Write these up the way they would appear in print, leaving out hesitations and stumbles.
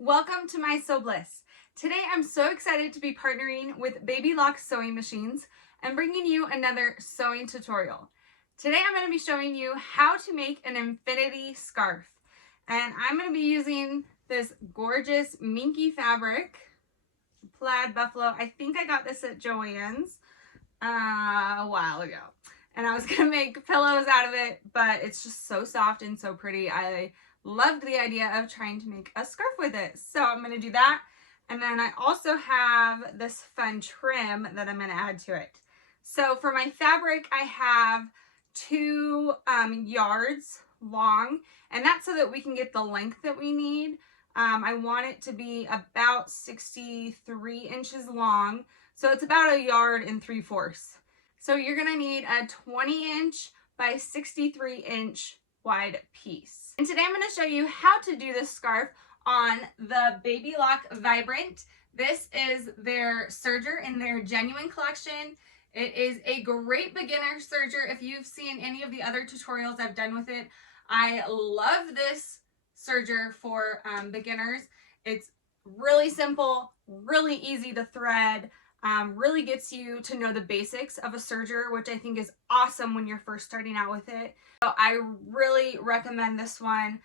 welcome to My Sew Bliss. Today I'm so excited to be partnering with Baby Lock sewing machines and bringing you another sewing tutorial. Today I'm going to be showing you how to make an infinity scarf, and I'm going to be using this gorgeous minky fabric, plaid buffalo. I think I got this at Joann's a while ago, and I was going to make pillows out of it, but it's just so soft and so pretty. I loved the idea of trying to make a scarf with it, so I'm going to do that. And then I also have this fun trim that I'm going to add to it. So for my fabric, I have 2 yards long, and that's so that we can get the length that we need. I want it to be about 63 inches long, so it's about 1 3/4 yards. So you're going to need a 20-inch by 63-inch wide piece. And today I'm going to show you how to do this scarf on the Baby Lock Vibrant. This is their serger in their genuine collection. It is a great beginner serger. If you've seen any of the other tutorials I've done with it, I love this serger for beginners. It's really simple, really easy to thread, really gets you to know the basics of a serger, which I think is awesome when you're first starting out with it. So I really recommend this one.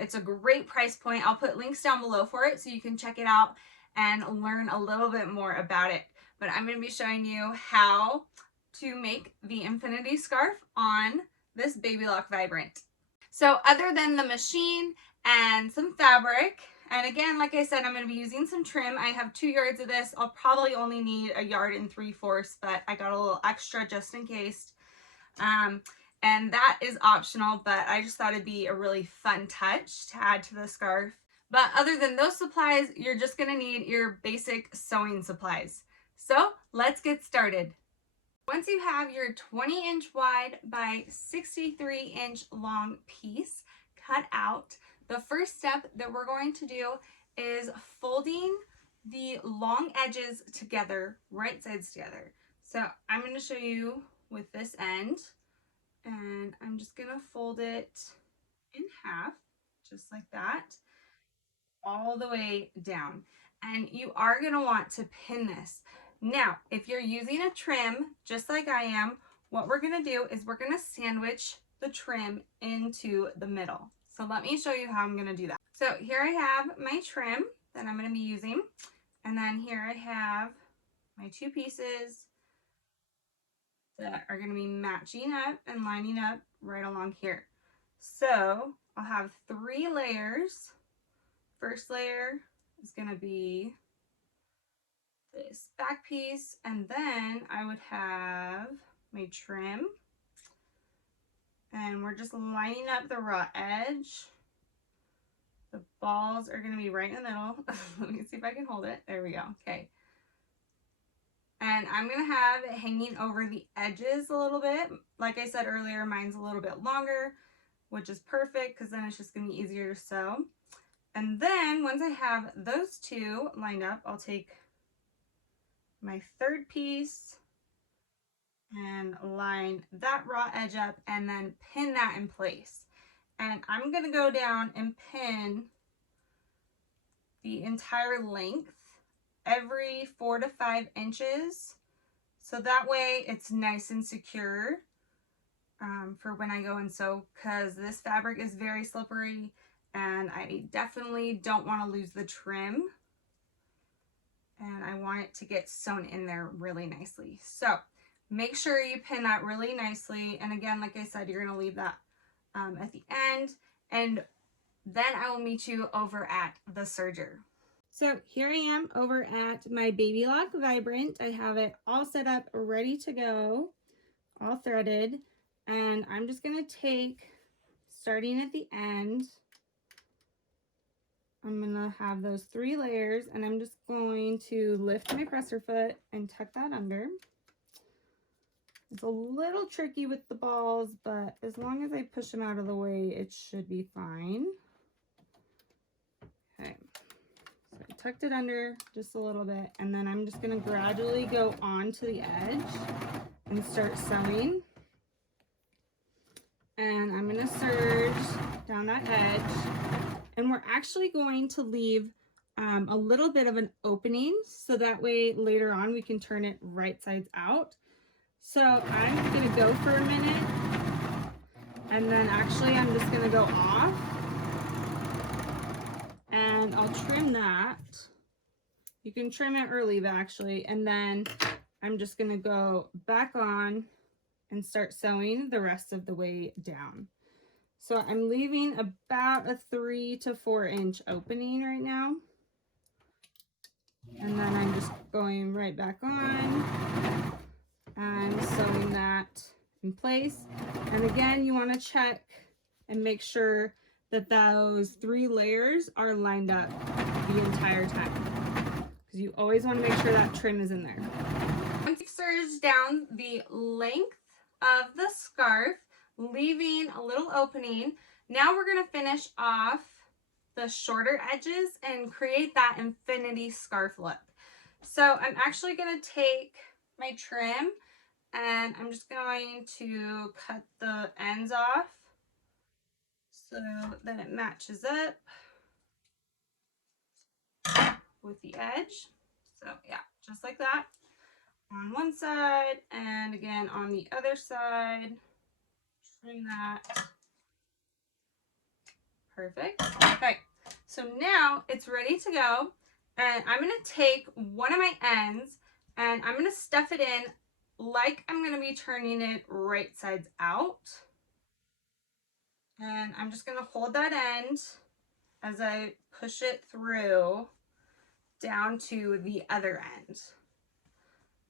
It's a great price point. I'll put links down below for it so you can check it out and learn a little bit more about it. But I'm going to be showing you how to make the infinity scarf on this Baby Lock Vibrant. So other than the machine and some fabric, and again, like I said, I'm going to be using some trim. I have 2 yards of this. I'll probably only need 1 3/4 yards, but I got a little extra just in case. And that is optional, but I just thought it'd be a really fun touch to add to the scarf. But other than those supplies, you're just going to need your basic sewing supplies. So let's get started. Once you have your 20-inch wide by 63-inch long piece cut out, the first step that we're going to do is folding the long edges together, right sides together. So I'm going to show you with this end, and I'm just going to fold it in half, just like that, all the way down. And you are going to want to pin this. Now, if you're using a trim, just like I am, what we're going to do is we're going to sandwich the trim into the middle. So let me show you how I'm going to do that. So here I have my trim that I'm going to be using. And then here I have my 2 pieces that are going to be matching up and lining up right along here. So I'll have 3 layers. First layer is going to be this back piece, and then I would have my trim, and we're just lining up the raw edge. The balls are going to be right in the middle. Let me see if I can hold it. There we go. Okay. And I'm going to have it hanging over the edges a little bit. Like I said earlier, mine's a little bit longer, which is perfect because then it's just going to be easier to sew. And then once I have those 2 lined up, I'll take my 3rd piece and line that raw edge up and then pin that in place. And I'm going to go down and pin the entire length every 4 to 5 inches, so that way it's nice and secure for when I go and sew, because this fabric is very slippery and I definitely don't want to lose the trim, and I want it to get sewn in there really nicely. So make sure you pin that really nicely, and again, like I said, you're going to leave that at the end, and then I will meet you over at the serger. So here I am over at my Baby Lock Vibrant. I have it all set up, ready to go, all threaded, and I'm just going to take, starting at the end, I'm going to have those 3 layers, and I'm just going to lift my presser foot and tuck that under. It's a little tricky with the balls, but as long as I push them out of the way, it should be fine. Okay, so I tucked it under just a little bit, and then I'm just going to gradually go onto the edge and start sewing. And I'm going to serge down that edge, and we're actually going to leave a little bit of an opening, so that way later on we can turn it right sides out. So I'm gonna go for a minute, and then actually I'm just gonna go off, and I'll trim that. You can trim it or leave it actually, and then I'm just gonna go back on and start sewing the rest of the way down. So I'm leaving about a 3 to 4 inch opening right now. And then I'm just going right back on and sewing that in place. And again, you want to check and make sure that those 3 layers are lined up the entire time, because you always want to make sure that trim is in there. Once you've serged down the length of the scarf, leaving a little opening, now we're going to finish off the shorter edges and create that infinity scarf look. So I'm actually going to take my trim and I'm just going to cut the ends off so that it matches up with the edge. So yeah, just like that on one side, and again on the other side. Trim that. Perfect. Okay, so now it's ready to go, and I'm going to take one of my ends and I'm going to stuff it in like I'm going to be turning it right sides out. And I'm just going to hold that end as I push it through down to the other end.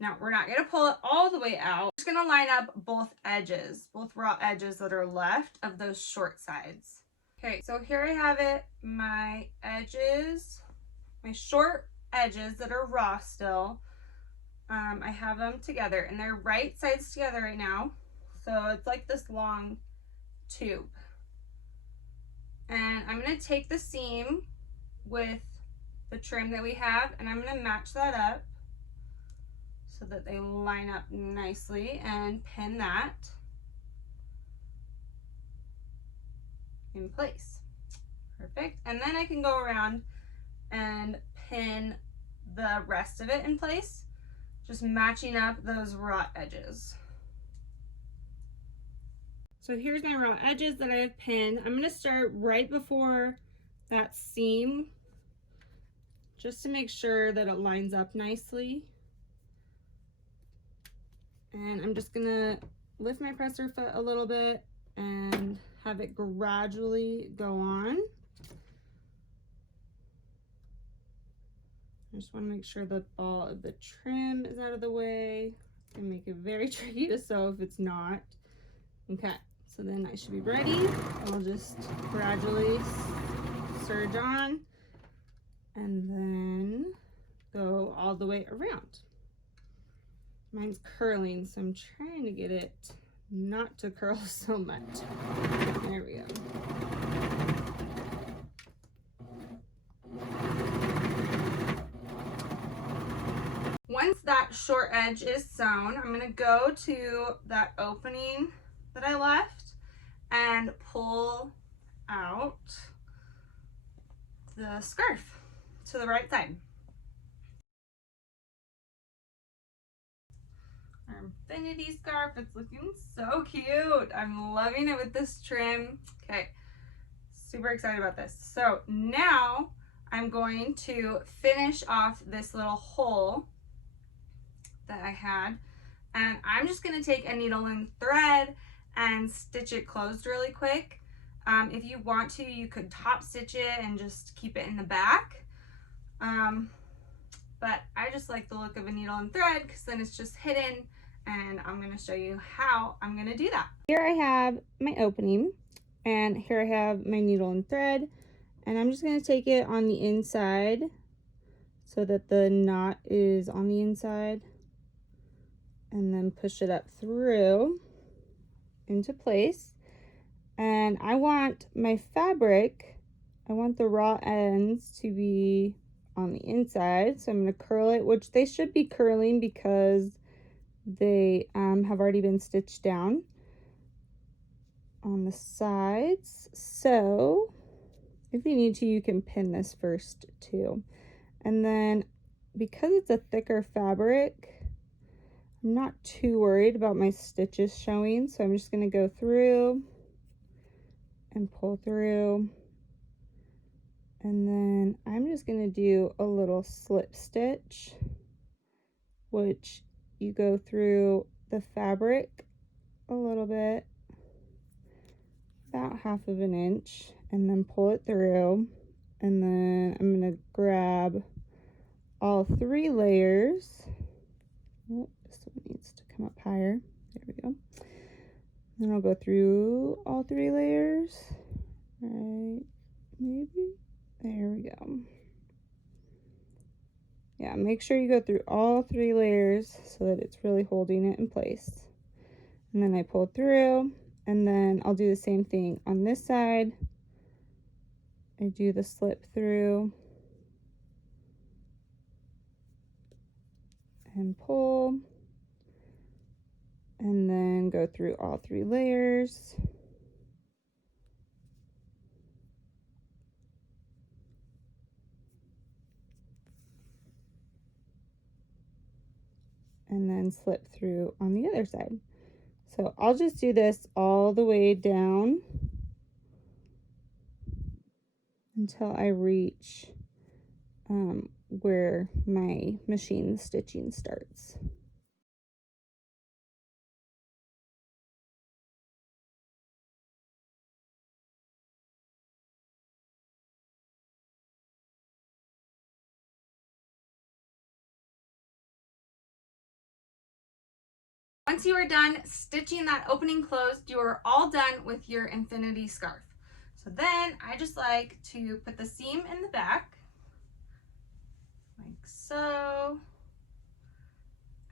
Now, we're not going to pull it all the way out. We're just going to line up both edges, both raw edges that are left of those short sides. Okay, so here I have it, my edges, my short edges that are raw still. I have them together, and they're right sides together right now. So it's like this long tube. And I'm going to take the seam with the trim that we have, and I'm going to match that up so that they line up nicely, and pin that in place. Perfect. And then I can go around and pin the rest of it in place, just matching up those raw edges. So here's my raw edges that I have pinned. I'm going to start right before that seam just to make sure that it lines up nicely. And I'm just going to lift my presser foot a little bit and have it gradually go on. I just want to make sure the ball of the trim is out of the way and make it very tricky to sew if it's not. Okay, so then I should be ready. I'll just gradually serge on and then go all the way around. Mine's curling, so I'm trying to get it not to curl so much. There we go. Once that short edge is sewn, I'm going to go to that opening that I left and pull out the scarf to the right side. Our infinity scarf, it's looking so cute. I'm loving it with this trim. Okay, super excited about this. So now I'm going to finish off this little hole that I had, and I'm just going to take a needle and thread and stitch it closed really quick. If you want to, you could top stitch it and just keep it in the back. But I just like the look of a needle and thread because then it's just hidden, and I'm going to show you how I'm going to do that. Here I have my opening, and here I have my needle and thread, and I'm just going to take it on the inside so that the knot is on the inside, and then push it up through into place. And I want my fabric, I want the raw ends to be on the inside, so I'm going to curl it, which they should be curling because they have already been stitched down on the sides. So If you need to, you can pin this first too. And then because it's a thicker fabric, I'm not too worried about my stitches showing, so I'm just going to go through and pull through. And then I'm just going to do a little slip stitch, which you go through the fabric a little bit, about 1/2 inch, and then pull it through. And then I'm going to grab all 3 layers. Oh, this one needs to come up higher. There we go. Then I'll go through all 3 layers. Right, maybe. There we go. Yeah, make sure you go through all 3 layers so that it's really holding it in place. And then I pull through, and then I'll do the same thing on this side. I do the slip through and pull, and then go through all 3 layers. And then slip through on the other side. So I'll just do this all the way down until I reach where my machine stitching starts. Once you are done stitching that opening closed, you are all done with your infinity scarf. So then I just like to put the seam in the back, like so.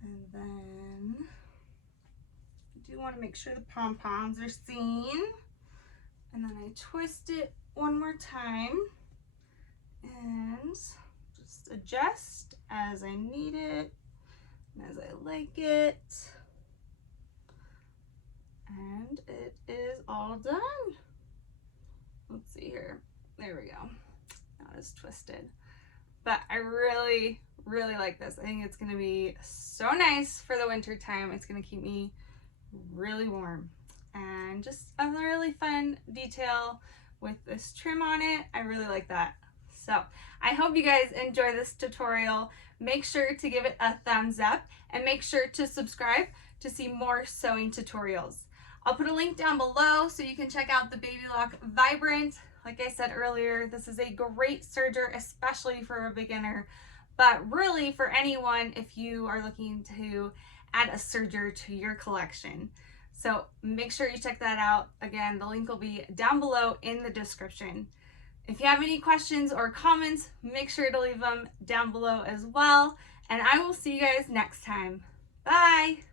And then I do want to make sure the pom-poms are seen. And then I twist it one more time and just adjust as I need it and as I like it. And it is all done. Let's see here. There we go. Now it's twisted. But I really, really like this. I think it's going to be so nice for the winter time. It's going to keep me really warm. And just a really fun detail with this trim on it. I really like that. So I hope you guys enjoy this tutorial. Make sure to give it a thumbs up and make sure to subscribe to see more sewing tutorials. I'll put a link down below so you can check out the Baby Lock Vibrant. Like I said earlier, this is a great serger, especially for a beginner, but really for anyone if you are looking to add a serger to your collection. So make sure you check that out. Again, the link will be down below in the description. If you have any questions or comments, make sure to leave them down below as well. And I will see you guys next time. Bye!